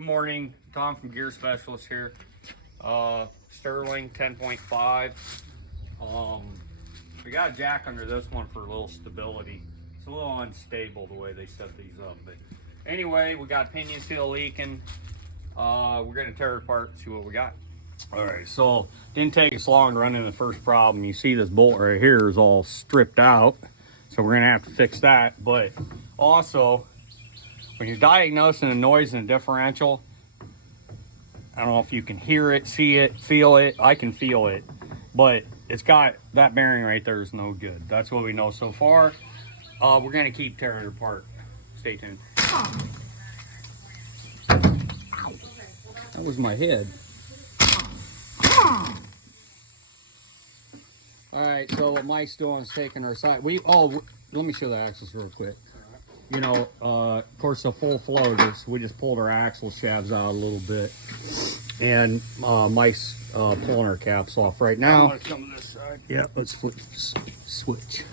Good morning, Tom from Gear Specialist here. Sterling 10.5. We got a jack under this one for a little stability. It's a little unstable the way they set these up, but anyway, we got pinion seal leaking. We're gonna tear it apart, see what we got. All right, so didn't take us long to run into the first problem. You see this bolt right here is all stripped out, so we're gonna have to fix that. But also, when you're diagnosing a noise in a differential, I don't know if you can hear it, see it, feel it. I can feel it, but it's got that bearing right there is no good. That's what we know so far. We're gonna keep tearing it apart. Stay tuned. That was my head. All right, so what Mike's doing is taking our side. Let me show the axles real quick. You know, of course, the full floaters, we just pulled our axle shafts out a little bit. And Mike's pulling our caps off right now. I'm gonna come to this side. Yeah, let's switch.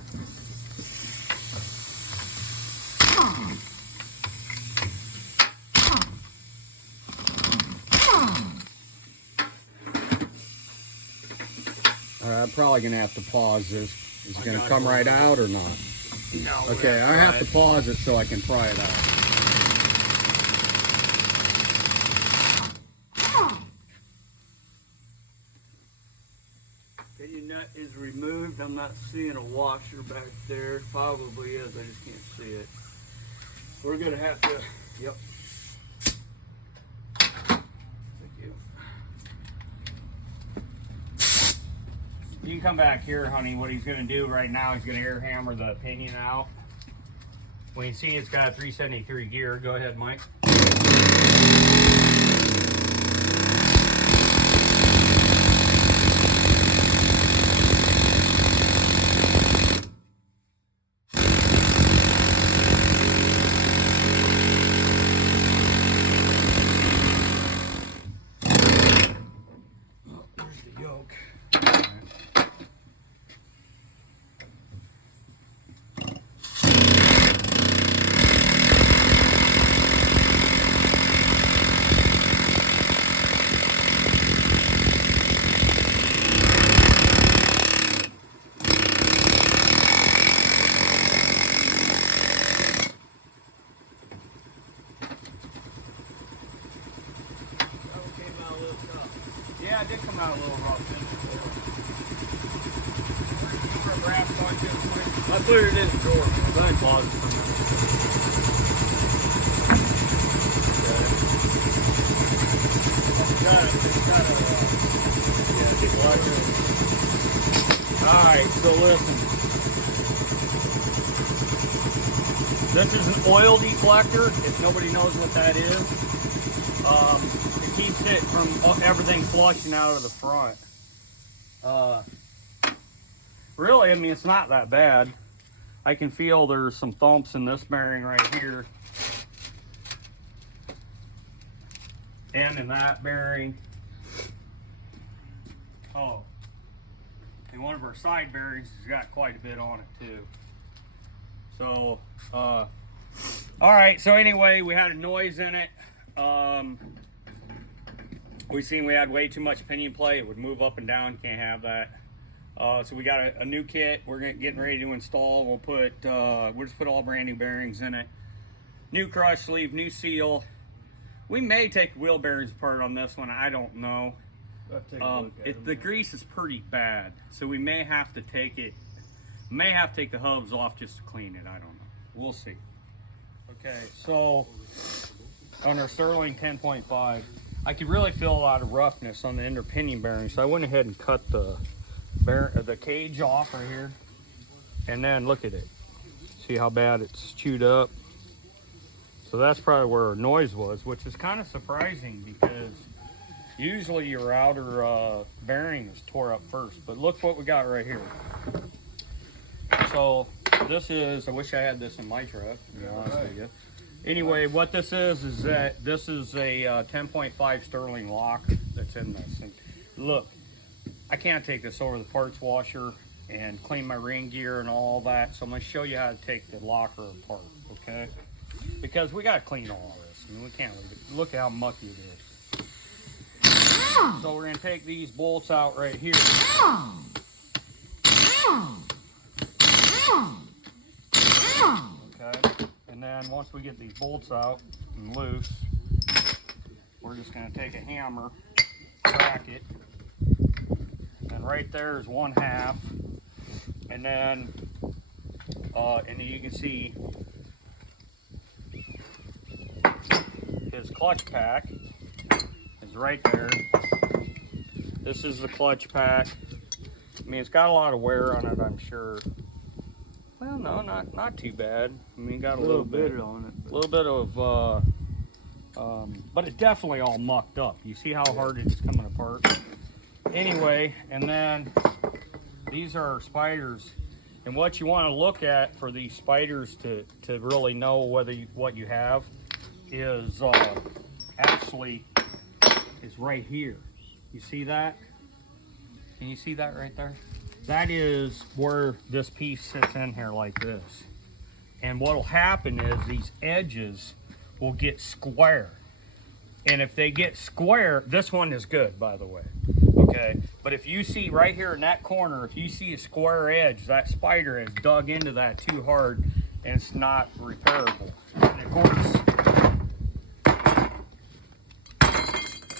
I'm probably gonna have to pause this. Is it gonna come right out or not? No. Okay, I have to pause it so I can pry it out. Pinion nut is removed. I'm not seeing a washer back there. Probably is. I just can't see it. We're gonna have to. Yep. Thank you. You can come back here, honey. What he's gonna do right now, he's gonna air hammer the pinion out. When you see it's got a 373 gear, go ahead, Mike. Yeah, it did come out a little rough. I put it in the drawer. Go ahead, pause it. Alright, so listen. This is an oil deflector, if nobody knows what that is. It keeps it from everything flushing out of the front. Really, I mean, it's not that bad. I can feel there's some thumps in this bearing right here. And in that bearing. Oh. And one of our side bearings has got quite a bit on it too. So, all right, so anyway, we had a noise in it. We seen we had way too much pinion play. It would move up and down, can't have that. So we got a new kit we're getting ready to install. We'll just put all brand new bearings in it. New crush sleeve, new seal. We may take wheel bearings apart on this one, I don't know. The grease is pretty bad, so we may have to take it, the hubs off just to clean it, I don't know. We'll see. Okay, so on our Sterling 10.5, I could really feel a lot of roughness on the inner pinion bearing, so I went ahead and cut the cage off right here, and then look at it. See how bad it's chewed up? So that's probably where our noise was, which is kind of surprising because usually your outer bearing is tore up first, but look what we got right here. So this is, I wish I had this in my truck, to be honest with you. Anyway, what this is that this is a 10.5 Sterling lock that's in this. And look, I can't take this over the parts washer and clean my ring gear and all that, so I'm going to show you how to take the locker apart, okay? Because we got to clean all this. I mean, we can't leave it. Look how mucky it is. So we're gonna take these bolts out right here. Okay, and then once we get these bolts out and loose, we're just gonna take a hammer, crack it, and right there is 1/2, and then you can see his clutch pack is right there. This is the clutch pack. I mean, it's got a lot of wear on it, I'm sure. Well, no, not too bad. I mean, got a little bit on it. A little bit of, but it's definitely all mucked up. You see how hard it's coming apart? Anyway, and then these are our spiders. And what you want to look at for these spiders to really know what you have is actually is right here. You see that? Can you see that right there? That is where this piece sits in here like this. And what'll happen is these edges will get square. And if they get square, this one is good, by the way. Okay, but if you see right here in that corner, if you see a square edge, that spider has dug into that too hard and it's not repairable. And of course,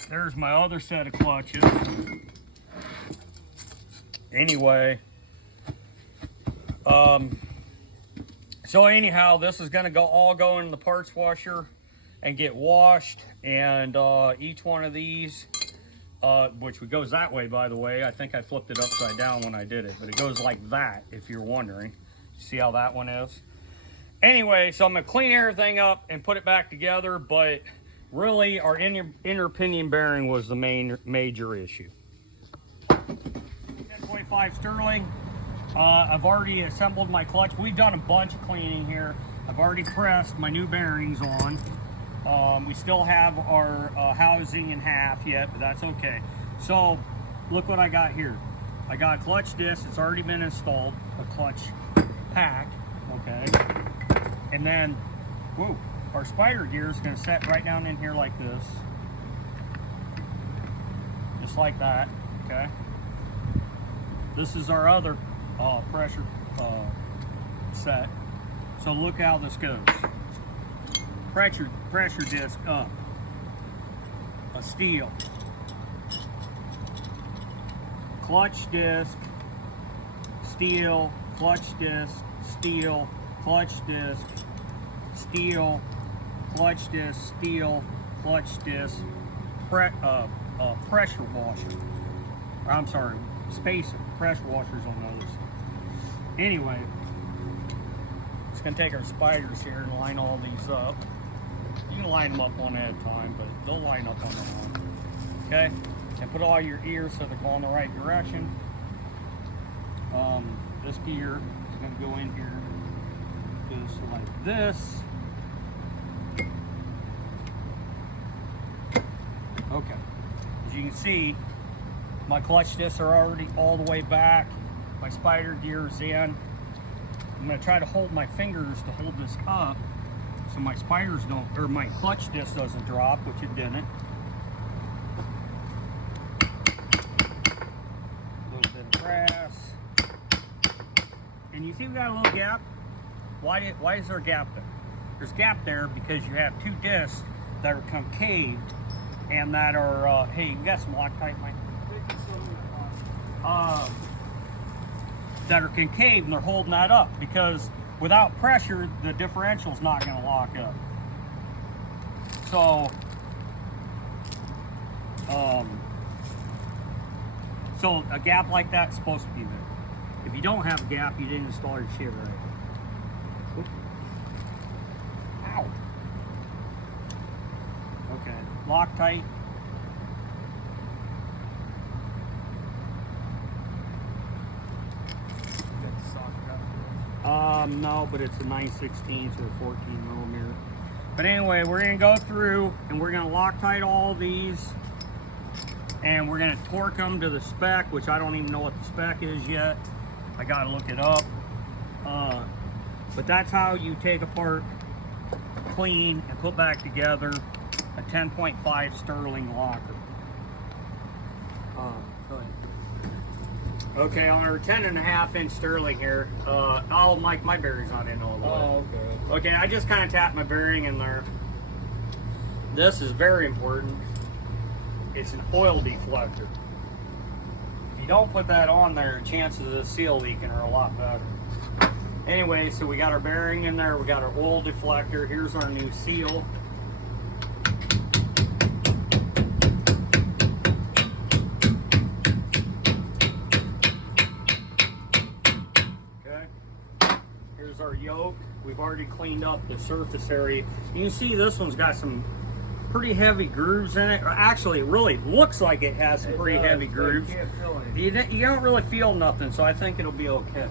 there's my other set of clutches. Anyway, so anyhow, this is gonna all go in the parts washer and get washed, and each one of these, which goes that way, by the way. I think I flipped it upside down when I did it, but it goes like that, if you're wondering. See how that one is? Anyway, so I'm gonna clean everything up and put it back together, but really our inner pinion bearing was the major issue. 10.5 Sterling. I've already assembled my clutch. We've done a bunch of cleaning here. I've already pressed my new bearings on. We still have our housing in half yet, but that's okay. So look what I got here. I got a clutch disc. It's already been installed. A clutch pack, okay. And then, whoa, our spider gear is going to set right down in here like this, just like that. Okay. This is our other pressure set. So look how this goes. Pressure disc up, a steel, clutch disc, steel, clutch disc, steel, clutch disc, steel, clutch disc, steel, clutch disc, pressure washer. I'm sorry, spacer, pressure washers on those. Anyway, it's gonna take our spiders here and line all these up. You can line them up one at a time, but they'll line up on their own. Okay, and put all your ears so they're going the right direction. This gear is gonna go in here just like this. Okay, as you can see, my clutch discs are already all the way back. My spider gear's in. I'm gonna try to hold my fingers to hold this up so my spiders don't, or my clutch disc doesn't drop, which it didn't. A little bit of brass. And you see we got a little gap. Why is there a gap there? There's a gap there because you have two discs that are concaved and that are, hey, you got some Loctite, Mike? That are concave, and they're holding that up because without pressure, the differential's not going to lock up. So a gap like that's supposed to be there. If you don't have a gap, you didn't install your shit right. Oops. Ow. Okay, Loctite. No, but it's a 9/16 or a 14 millimeter. But anyway, we're gonna go through and we're gonna Loctite all these, and we're gonna torque them to the spec, which I don't even know what the spec is yet. I gotta look it up. But that's how you take apart clean and put back together a 10.5 Sterling locker. Go ahead. Okay, on our 10.5-inch Sterling here, my bearing's not in all the way. Oh, okay. Okay, I just kind of tapped my bearing in there. This is very important. It's an oil deflector. If you don't put that on there, chances of the seal leaking are a lot better. Anyway, so we got our bearing in there, we got our oil deflector, here's our new seal. Okay, here's our yoke. We've already cleaned up the surface area. You can see this one's got some pretty heavy grooves in it. Or actually, it really looks like it has some pretty heavy grooves. You can't feel anything. You don't really feel nothing, so I think it'll be okay.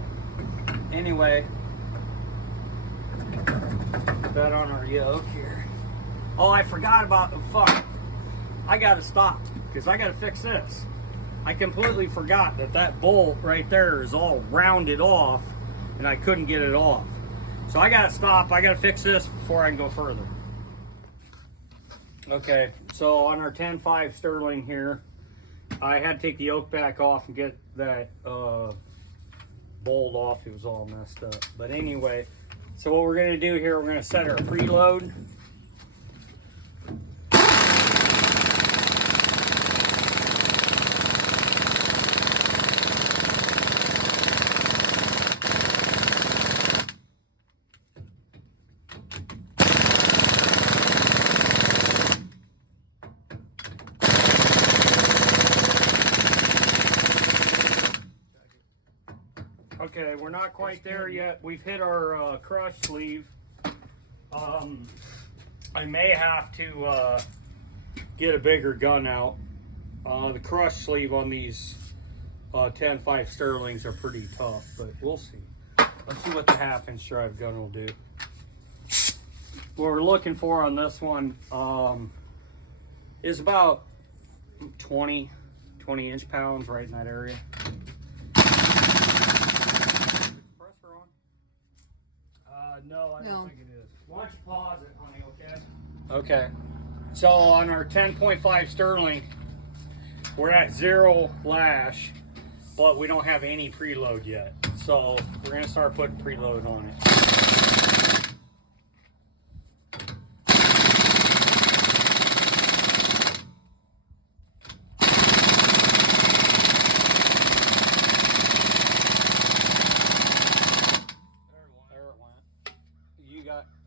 Anyway, put that on our yoke here. Oh, I forgot about the fuck. I gotta stop because I gotta fix this. I completely forgot that bolt right there is all rounded off and I couldn't get it off. So I gotta stop. I gotta fix this before I can go further. Okay, so on our 10.5 Sterling here, I had to take the yoke back off and get that bolt off. It was all messed up. But anyway, so what we're gonna do here, we're gonna set our preload. Okay, we're not quite there yet. We've hit our crush sleeve. I may have to get a bigger gun out. The crush sleeve on these 10.5 Sterlings are pretty tough, but we'll see. Let's see what the 1/2-inch drive gun will do. What we're looking for on this one is about 20 inch-pounds, right in that area. No, I don't think it is. Why don't you pause it, honey, okay? Okay. So on our 10.5 Sterling, we're at 0 lash, but we don't have any preload yet. So we're gonna start putting preload on it.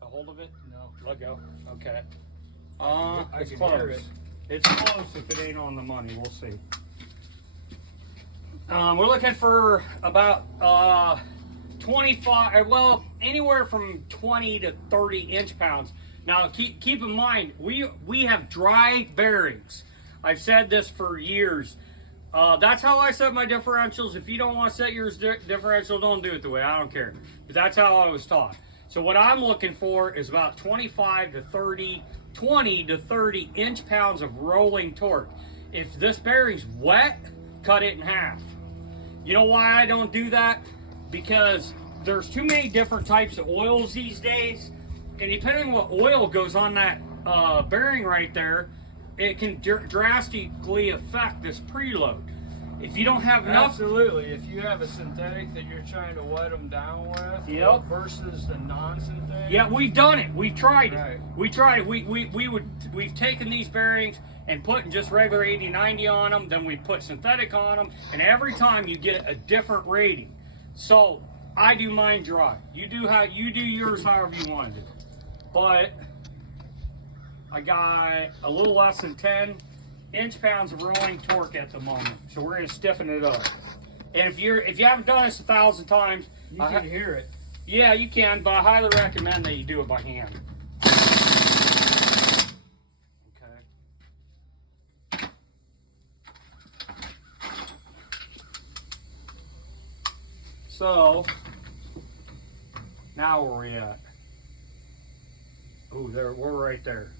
Hold of it? No. Let go. Okay. It's close. It's close if it ain't on the money. We'll see. We're looking for about 25, well, anywhere from 20 to 30 inch-pounds. Now, keep in mind, we have dry bearings. I've said this for years. That's how I set my differentials. If you don't want to set yours differential, don't do it the way. I don't care. But that's how I was taught. So what I'm looking for is about 20 to 30 inch-pounds of rolling torque. If this bearing's wet, cut it in half. You know why I don't do that? Because there's too many different types of oils these days, and depending on what oil goes on that bearing right there, it can drastically affect this preload. If you don't have enough... Absolutely. If you have a synthetic that you're trying to wet them down with, yep, versus the non-synthetic. Yeah, we've done it. We've tried it. Right. We tried it. We've taken these bearings and put just regular 80/90 on them, then we put synthetic on them, and every time you get a different rating. So I do mine dry. You do yours however you want to do. But I got a little less than 10 inch-pounds of rolling torque at the moment, so we're going to stiffen it up. And if you haven't done this 1,000 times, you can hear it. Yeah, you can, but I highly recommend that you do it by hand. Okay. So now where are we at? Oh, there, we're right there.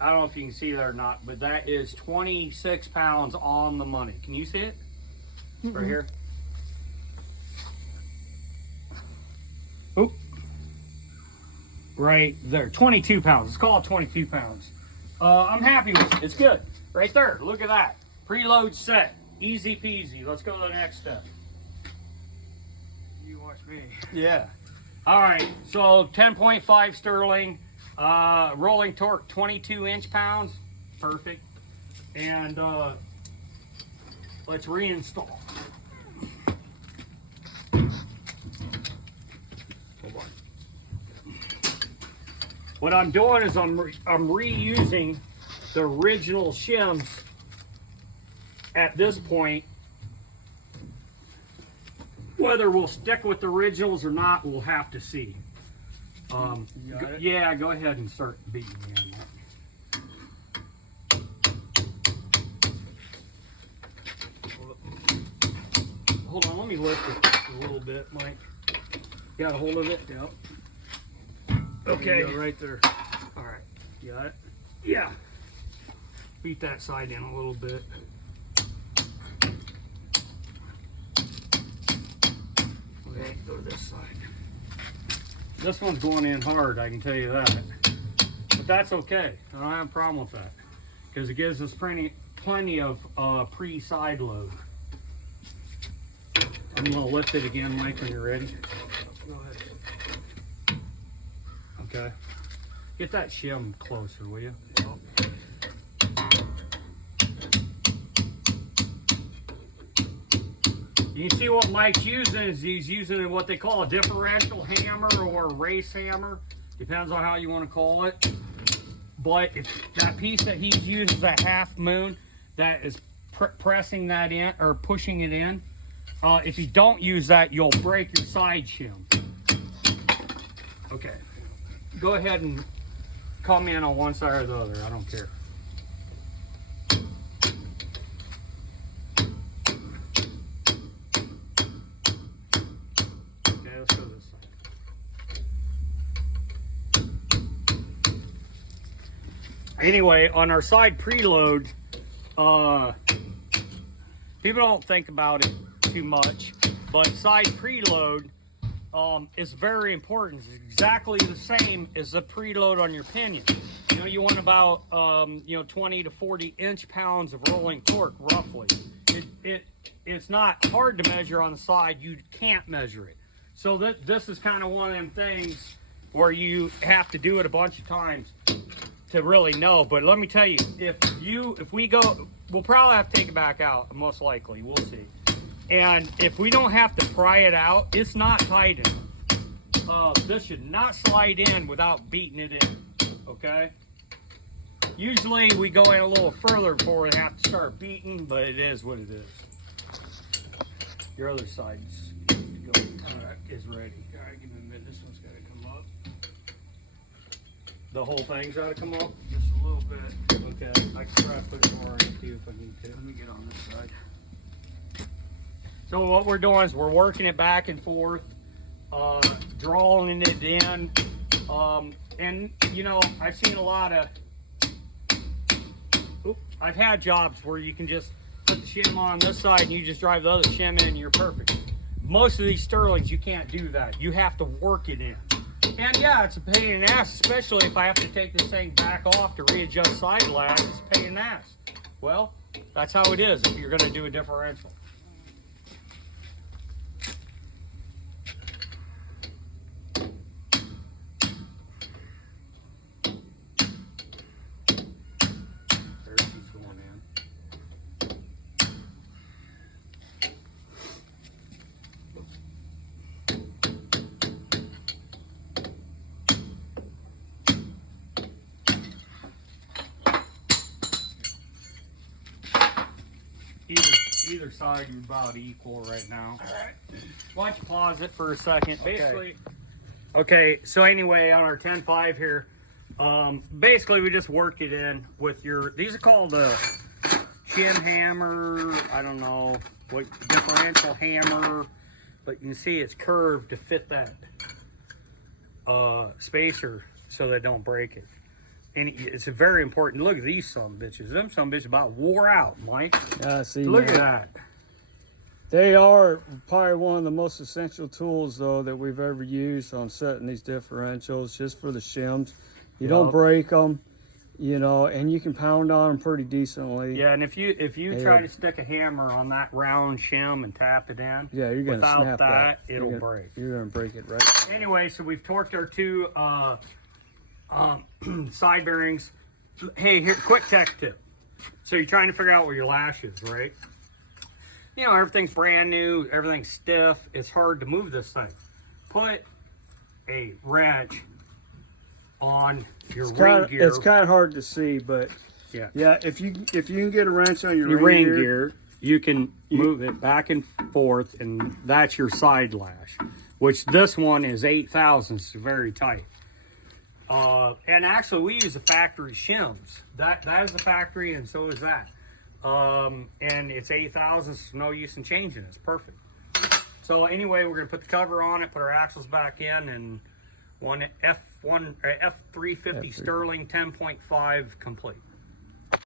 I don't know if you can see that or not, but that is 26 pounds on the money. Can you see it? Mm-hmm. Right here. Oop. right there. 22 pounds. Let's call it 22 pounds. I'm happy with it. It's good. Right there. Look at that. Preload set. Easy peasy. Let's go to the next step. You watch me. Yeah. All right. So 10.5 Sterling. Rolling torque 22 inch-pounds. Perfect. And let's reinstall. Hold on. What I'm doing is I'm reusing the original shims at this point. Whether we'll stick with the originals or not, we'll have to see. Yeah, go ahead and start beating me on that. Hold on, let me lift it a little bit, Mike. Got a hold of it? Yep. Okay. Go right there. All right. You got it? Yeah. Beat that side in a little bit. Okay, go to this side. This one's going in hard, I can tell you that. But that's okay. I don't have a problem with that. Because it gives us plenty of pre-side load. I'm going to lift it again, Mike, when you're ready. Go ahead. Okay. Get that shim closer, will you? You can see what Mike's using is he's using what they call a differential hammer or a race hammer. Depends on how you want to call it. But if that piece that he's using is a half moon that is pressing that in or pushing it in, if you don't use that, you'll break your side shim. Okay. Go ahead and come in on one side or the other. I don't care. Okay, let's go this side. Anyway, on our side preload, people don't think about it too much, but side preload is very important. It's exactly the same as the preload on your pinion. You know, you want about 20 to 40 inch-pounds of rolling torque, roughly. It's not hard to measure on the side. You can't measure it. So this is kind of one of them things where you have to do it a bunch of times to really know. But let me tell you, if we go, we'll probably have to take it back out, most likely. We'll see. And if we don't have to pry it out, it's not tight enough. This should not slide in without beating it in, okay? Usually we go in a little further before we have to start beating, but it is what it is. Your other side is ready. All right, give me a minute. This one's got to come up. The whole thing's got to come up? Just a little bit. Okay, I can try to put it more into you if I need to. Let me get on this side. So what we're doing is we're working it back and forth, drawing it in, and you know, I've seen a lot of, I've had jobs where you can just put the shim on this side and you just drive the other shim in and you're perfect. Most of these Sterlings, you can't do that. You have to work it in. And yeah, it's a pain in the ass, especially if I have to take this thing back off to readjust side lags. It's a pain in the ass. Well, that's how it is if you're gonna do a differential. Either side you're about equal right now. All right. Why don't you pause it for a second? Okay. Basically, okay, so anyway, on our 10.5 here, basically we just work it in with your, these are called a shim hammer, I don't know, what differential hammer, but you can see it's curved to fit that spacer so they don't break it. And it's very important. Look at these some bitches. Them some bitches about wore out, Mike. Yeah, see. Look at that. They are probably one of the most essential tools, though, that we've ever used on setting these differentials, just for the shims. You don't break them, you know, and you can pound on them pretty decently. Yeah, and if you try to stick a hammer on that round shim and tap it in, yeah, you're gonna without snap that. It'll break. You're gonna break it, right? Anyway, so we've torqued our two side bearings. Hey, here, quick tech tip. So you're trying to figure out where your lash is, right? You know, everything's brand new, everything's stiff. It's hard to move this thing. Put a wrench on your ring gear. It's kind of hard to see, but yeah, if you can get a wrench on your ring gear, you can move it back and forth, and that's your side lash. Which this one is 8/1000, very tight. And actually, we use a factory shims. That is the factory, and so is that. And it's 8/1000, so no use in changing it. It's perfect. So anyway, we're gonna put the cover on it, put our axles back in, and F350 Sterling 10.5 complete.